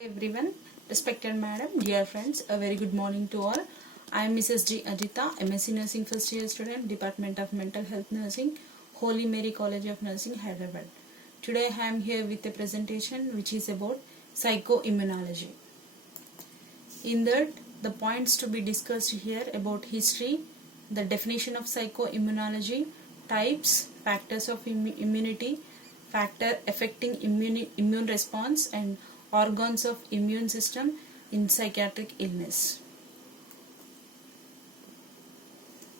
Everyone, respected madam, dear friends, a very good morning to all. I am Mrs. G. Ajita, MSc Nursing first year student, Department of Mental Health Nursing, Holy Mary College of Nursing, Hyderabad. Today I am here with a presentation which is about psychoimmunology. In that, the points to be discussed here about history, the definition of psychoimmunology, types, factors of immunity, factor affecting immune response, and organs of immune system in psychiatric illness.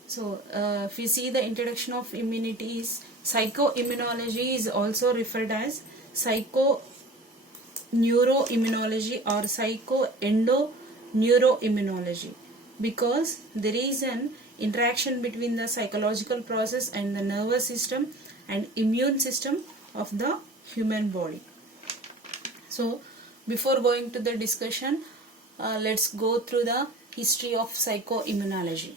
So if we see the introduction of immunity is psychoimmunology is also referred as psychoneuroimmunology or psychoendoneuroimmunology because there is an interaction between the psychological process and the nervous system and immune system of the human body. So before going to the discussion, let's go through the history of psychoimmunology.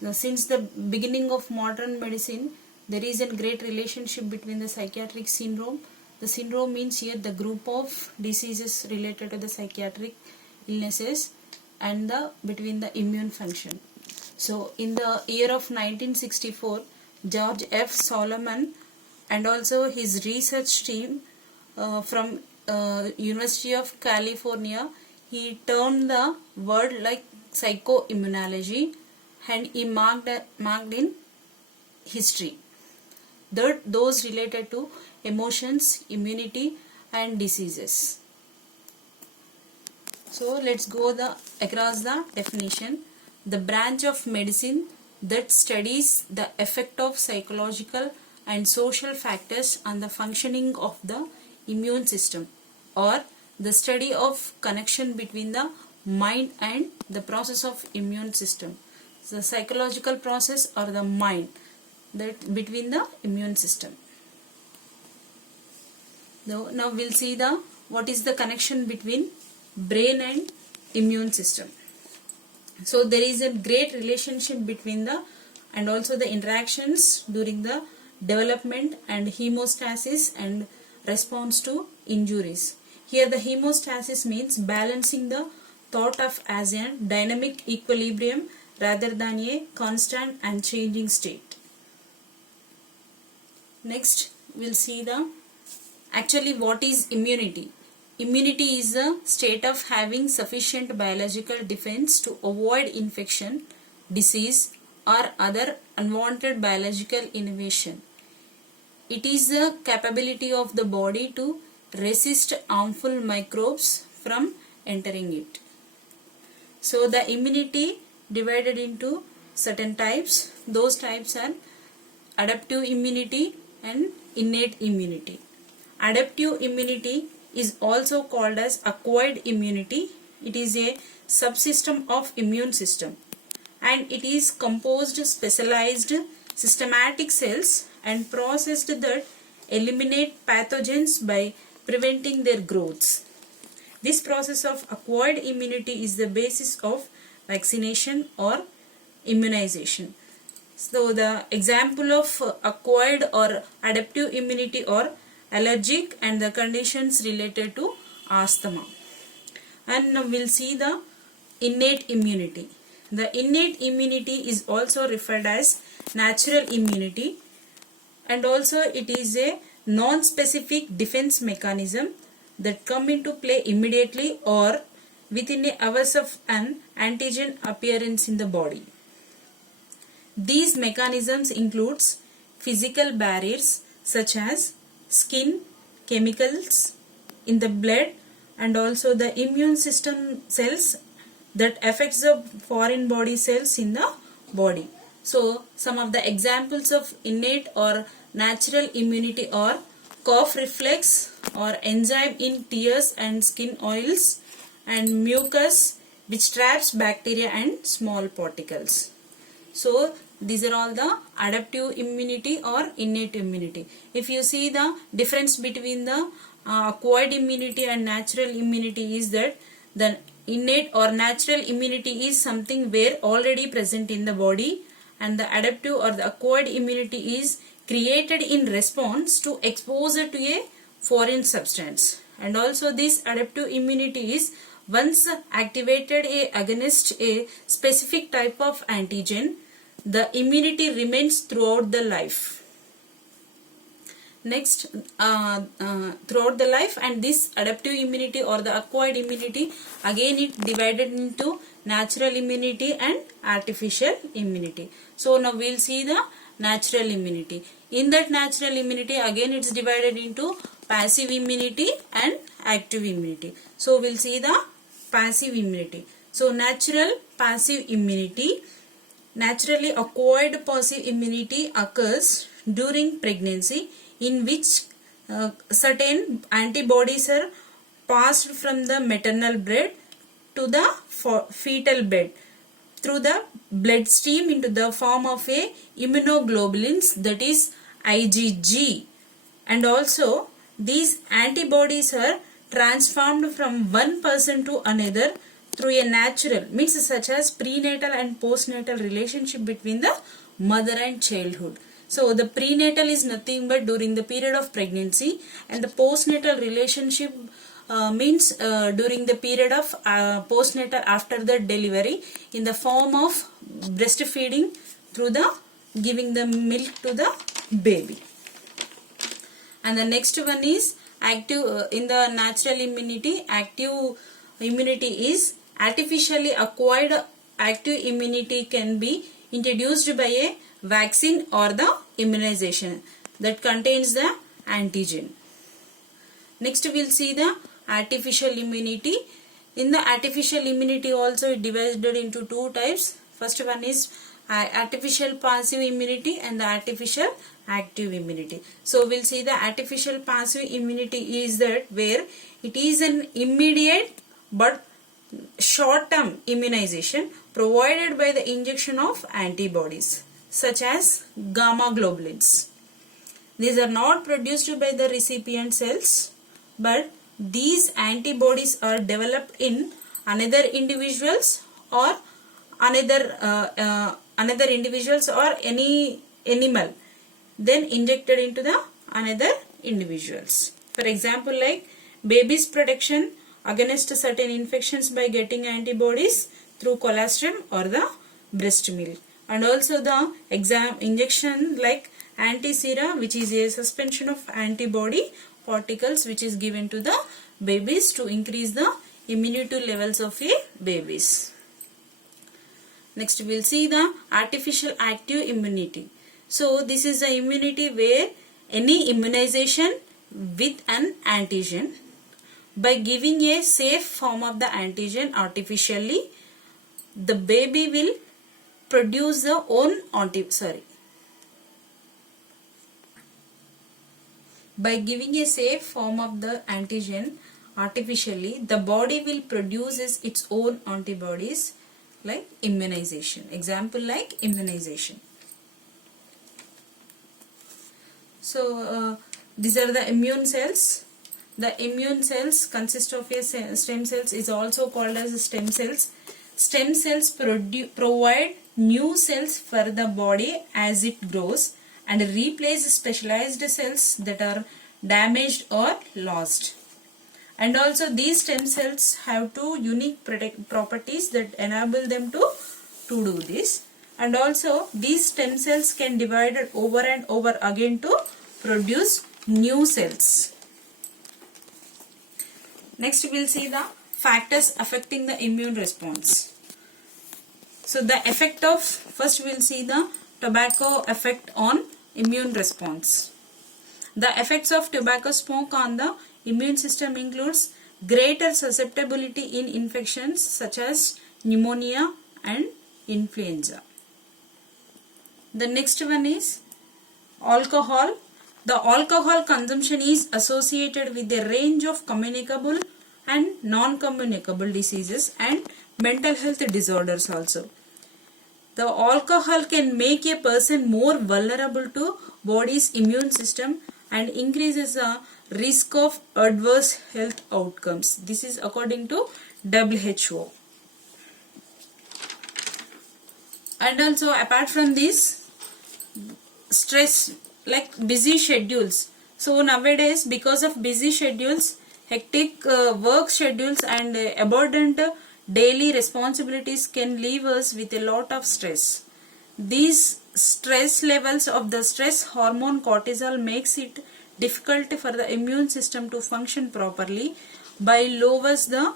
Now, since the beginning of modern medicine, there is a great relationship between the psychiatric syndrome. The syndrome means here the group of diseases related to the psychiatric illnesses and between the immune function. So, in the year of 1964, George F. Solomon and also his research team from University of California, he termed the word like psychoimmunology and he marked in history those related to emotions, immunity and diseases. So let's go across the definition. The branch of medicine that studies the effect of psychological and social factors on the functioning of the immune system, or the study of connection between the mind and the process of immune system. So the psychological process or the mind that between the immune system. Now we'll see what is the connection between brain and immune system. So there is a great relationship between and also the interactions during the development and hemostasis and response to injuries. Here the hemostasis means balancing the thought of as a dynamic equilibrium rather than a constant and changing state. Next we'll see actually what is immunity. Immunity is a state of having sufficient biological defense to avoid infection, disease or other unwanted biological invasion. It is the capability of the body to resist harmful microbes from entering it. So the immunity divided into certain types. Those types are adaptive immunity and innate immunity. Adaptive immunity is also called as acquired immunity. It is a subsystem of immune system and it is composed specialized systematic cells and processed that eliminate pathogens by preventing their growths. This process of acquired immunity is the basis of vaccination or immunization. So the example of acquired or adaptive immunity or allergic and the conditions related to asthma. And now we'll see the innate immunity. The innate immunity is also referred as natural immunity and also it is a non-specific defense mechanism that come into play immediately or within hours of an antigen appearance in the body. These mechanisms includes physical barriers such as skin, chemicals in the blood and also the immune system cells that affects the foreign body cells in the body. So some of the examples of innate or natural immunity are cough reflex or enzyme in tears and skin oils and mucus which traps bacteria and small particles. So these are all the adaptive immunity or innate immunity. If you see the difference between the acquired immunity and natural immunity is that the innate or natural immunity is something where already present in the body and the adaptive or the acquired immunity is created in response to exposure to a foreign substance. and also this adaptive immunity is once activated against a specific type of antigen, the immunity remains throughout the life. Next, throughout the life, and this adaptive immunity or the acquired immunity, again it divided into natural immunity and artificial immunity. So now we'll see the natural immunity. In that natural immunity, again it's divided into passive immunity and active immunity. So we'll see the passive immunity. So natural passive immunity, naturally acquired passive immunity occurs during pregnancy, in which certain antibodies are passed from the maternal breast to the fetal bed through the bloodstream into the form of a immunoglobulins, that is IgG, and also these antibodies are transformed from one person to another through a natural means such as prenatal and postnatal relationship between the mother and childhood. So the prenatal is nothing but during the period of pregnancy, and the postnatal relationship means during the period of postnatal after the delivery, in the form of breastfeeding through the giving the milk to the baby. And the next one is active in the natural immunity. Active immunity is artificially acquired. Active immunity can be introduced by a vaccine or the immunization that contains the antigen. Next we'll see the artificial immunity. In the artificial immunity also it divided into two types. First one is artificial passive immunity and the artificial active immunity. So we'll see the artificial passive immunity is that where it is an immediate but short-term immunization provided by the injection of antibodies such as gamma globulins. These are not produced by the recipient cells, but these antibodies are developed in another individuals or another individuals or any animal, then injected into the another individuals. For example, like baby's protection against certain infections by getting antibodies through colostrum or the breast milk, and also the injection like anti-sera, which is a suspension of antibody particles which is given to the babies to increase the immunity levels of a babies. Next we will see the artificial active immunity. So this is the immunity where any immunization with an antigen, by giving a safe form of the antigen artificially, the baby will produce the own by giving a safe form of the antigen artificially, the body will produce its own antibodies like immunization. Example like immunization. So these are the immune cells. The immune cells consist of a stem cells, is also called as stem cells. Stem cells provide new cells for the body as it grows and replace specialized cells that are damaged or lost. And also these stem cells have two unique properties that enable them to do this. And also these stem cells can divide over and over again to produce new cells. Next we will see the factors affecting the immune response. So the effect of, first we will see the tobacco effect on immune response. The effects of tobacco smoke on the immune system includes greater susceptibility in infections such as pneumonia and influenza. The next one is alcohol. The alcohol consumption is associated with a range of communicable and non-communicable diseases and mental health disorders also. The alcohol can make a person more vulnerable to body's immune system and increases the risk of adverse health outcomes. This is according to WHO. And also apart from this, stress like busy schedules. So nowadays because of busy schedules, Hectic work schedules and abundant daily responsibilities can leave us with a lot of stress. These stress levels of the stress hormone cortisol makes it difficult for the immune system to function properly by lowers the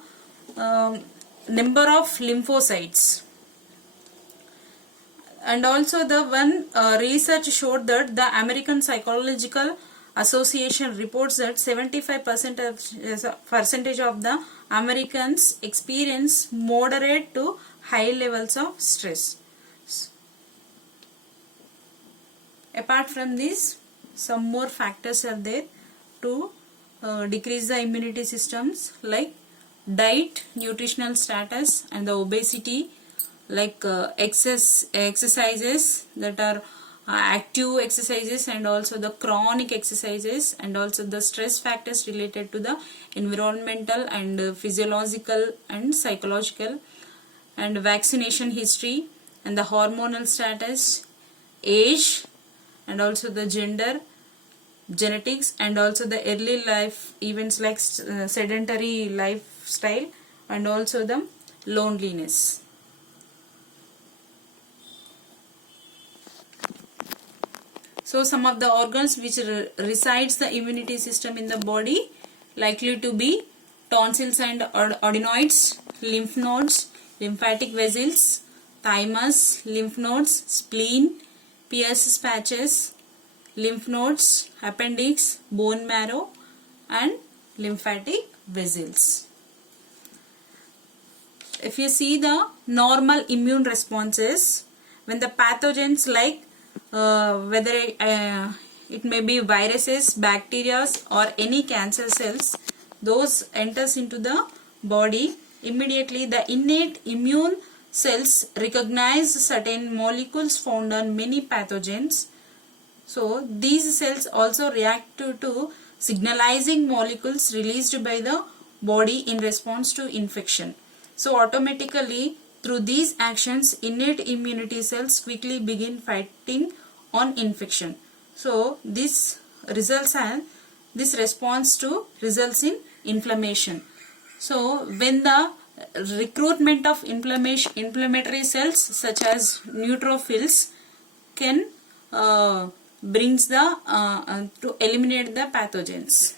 number of lymphocytes. And also the one research showed that the American Psychological Association reports that 75% of the Americans experience moderate to high levels of stress. Apart from this, some more factors are there to decrease the immunity systems, like diet, nutritional status, and the obesity, like exercises that are active exercises, and also the chronic exercises, and also the stress factors related to the environmental and physiological and psychological, and vaccination history, and the hormonal status, age, and also the gender, genetics, and also the early life events like sedentary lifestyle, and also the loneliness. So some of the organs which resides the immunity system in the body likely to be tonsils and adenoids, lymph nodes, lymphatic vessels, thymus, lymph nodes, spleen, Pierce's patches, lymph nodes, appendix, bone marrow, and lymphatic vessels. If you see the normal immune responses, when the pathogens like whether it may be viruses, bacteria, or any cancer cells, those enters into the body, immediately the innate immune cells recognize certain molecules found on many pathogens. So these cells also react to signalizing molecules released by the body in response to infection. So automatically through these actions, innate immunity cells quickly begin fighting on infection. So this response to results in inflammation. So when the recruitment of inflammatory cells such as neutrophils can brings the to eliminate the pathogens.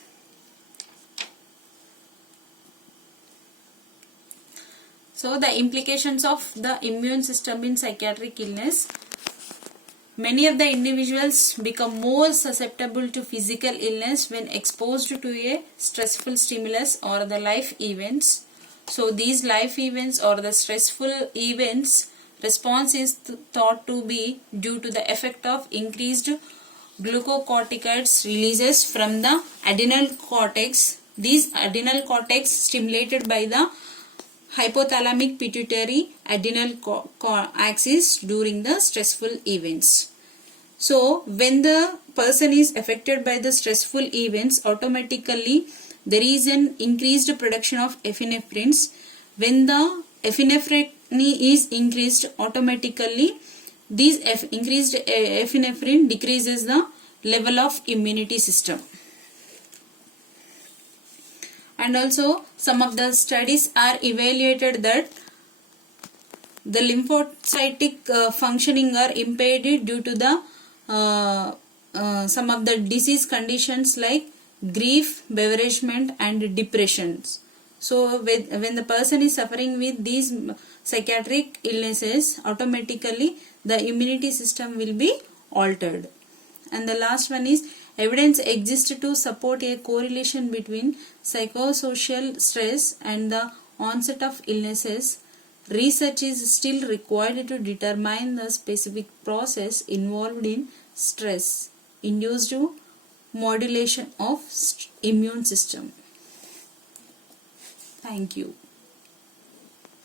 So the implications of the immune system in psychiatric illness. Many of the individuals become more susceptible to physical illness when exposed to a stressful stimulus or the life events. So these life events or the stressful events response is thought to be due to the effect of increased glucocorticoids releases from the adrenal cortex. These adrenal cortex stimulated by the hypothalamic pituitary adrenal axis during the stressful events. So when the person is affected by the stressful events, automatically there is an increased production of epinephrines. When the epinephrine is increased, automatically this increased epinephrine decreases the level of immunity system. And also some of the studies are evaluated that the lymphocytic functioning are impaired due to the some of the disease conditions like grief, bereavement, and depressions. So when the person is suffering with these psychiatric illnesses, automatically the immunity system will be altered. And the last one is evidence exists to support a correlation between psychosocial stress and the onset of illnesses. Research is still required to determine the specific process involved in stress induced modulation of immune system. Thank you.